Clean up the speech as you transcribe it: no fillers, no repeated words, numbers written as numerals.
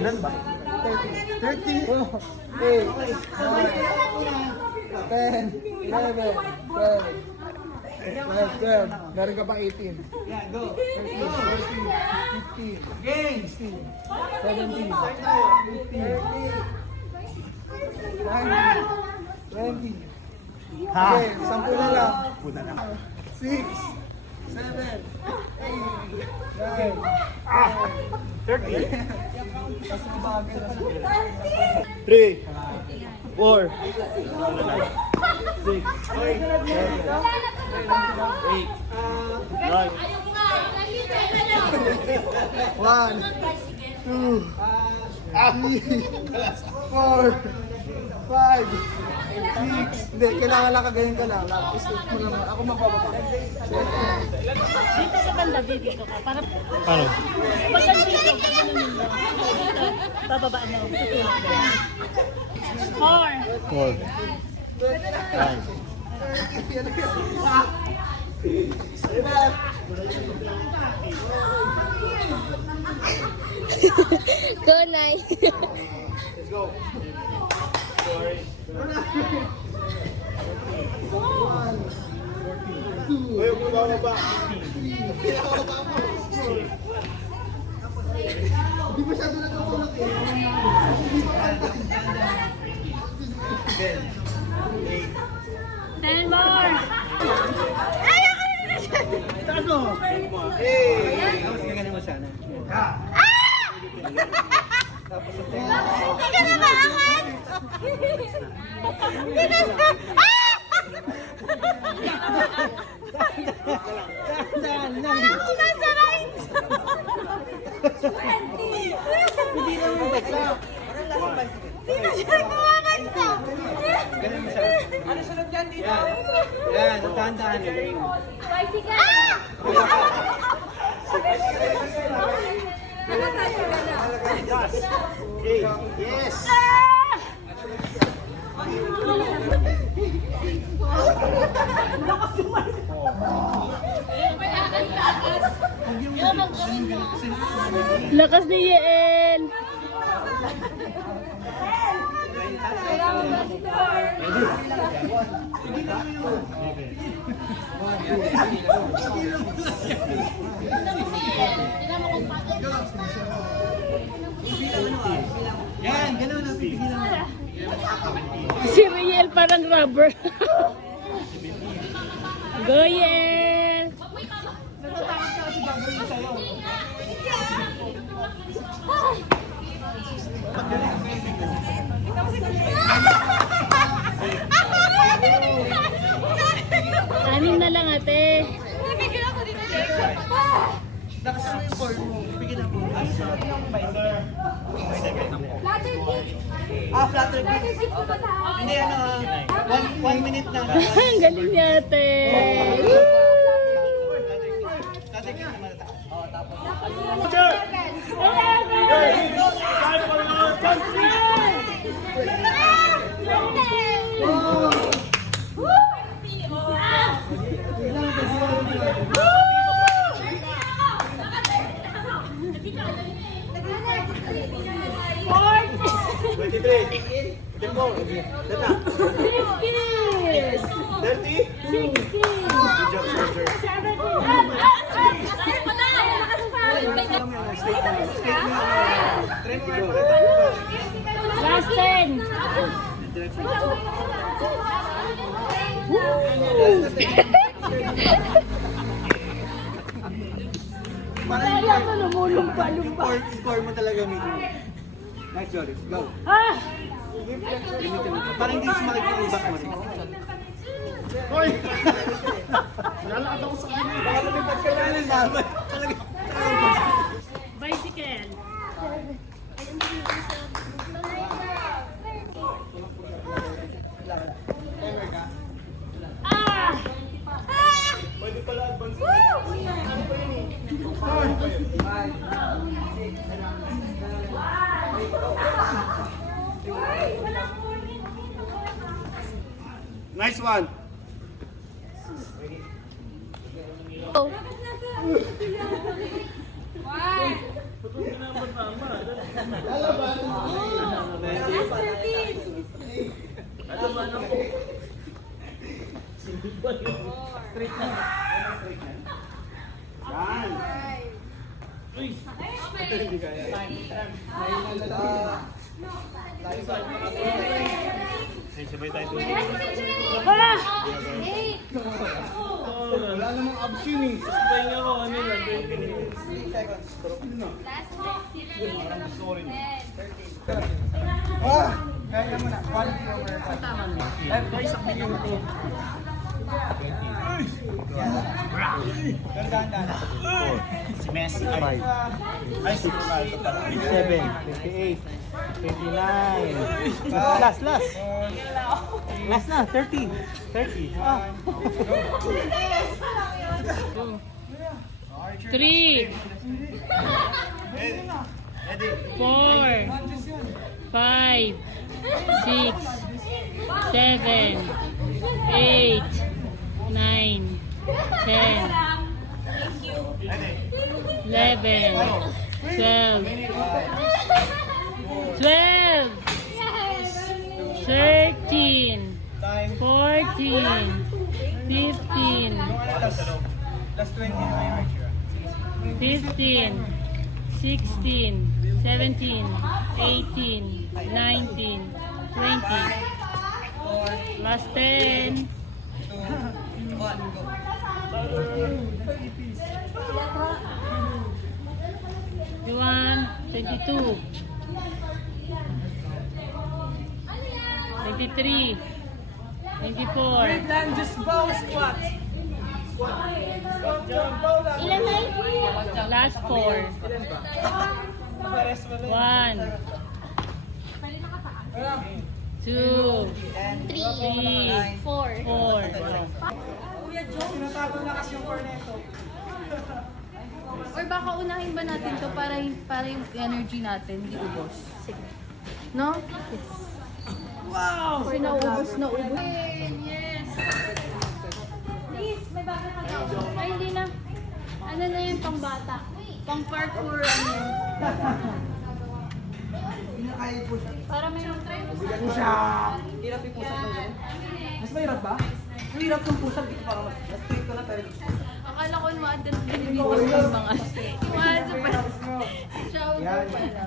Ilan ba? 30. 8, 9, 10, 11, 12, 12. Meron ka pang 18. Yeah, go. 13, 14, 15, Game. 16, 17, 18, 19, 20. Ha? Okay, 10 na lang. Puta na. 6, 7, 8, 9, 3, 4, 6, 1, 2, 4, 5, 6. Hindi, kailangan lang kagayin ka lang. Step mo lang. Ako magbababa. Dito sa banda, dito ka. Para Paano? pag nandito, pag ganun mo. Bababa na. Tutulog ka. 4. 5. Go, Nay. Let's go. Ayaw mo ba? Hindi masyado natutulog eh. 10 more. Hey! Tapos gaganin mo sana. Hindi ka na maangat! Hindi na Ako nasa right! Hindi lang yung bakla. Sino siya kumakansa? Ganin mo siya. Ano sunod yan dito? Yan, natahan-tahan yun. Okay, yes! Lakas ni Yeel. Yan, gano'n na pipigilan mo. Si Riel parang rubber. Go, Yeel. Anim na lang, ate. Nabigyan ako dito, Jason. Nakasama yung board mo. Pigilan mo. Flutter kick. Flutter Flutter kick. kick ko ba tayo? Hindi, 1 minute na. Ang galing niya, ate. Flutter kick naman ata. Last 10. Kaya ko lumulumpa-lumpa. Score mo talaga, Miki. Nice, Joris. Go. Ah! Parang hindi sumakit yung back mo rin. Hoy! Lalakad ako sa kanya. Baka lumipad ka na ng laban. Bicycle. Ah! Pwede pala advance. Nice one. One. Last 13. Straight na. Hindi kaya. Wala! 8. Wala namang abs yun eh. Pahinga ko, ano lang, 20 minutes. Last 15. 10. Ah! Kaya mo na. Quality over. Si Messi. 5. Ay, 6. 27. 28. 29. Last. Last na, 30. 30. Ah. 3, 4, 5, 6, 7, 8, 9, 10, 11, 12, 12, 13, 14, 15, Last 20 na kayo. 15, 16, 17, 18, 19, 20. Last 10. 21, 22, 23, 24. Just bow squat. Ilan tayo? Last 4. 1, 2, 3. 4. 4. Tinatago na kasi yung corneto. Or baka unahin ba natin to para yung energy natin hindi ubos? Sige. No? Yes. Wow! Kasi naubos. Yes. Please, may bago ka daw. Ay, hindi na. Ano na yun, pang bata? Pang parkour, ano yun? Para may try mo sa... Hirap yung push-up ng gano'n? Mas mahirap ba? Ang hirap ng push-up dito para mas straight ko na pero Akala ko yung mga binibigyan ng mga. Yung mga super. Shout out pala.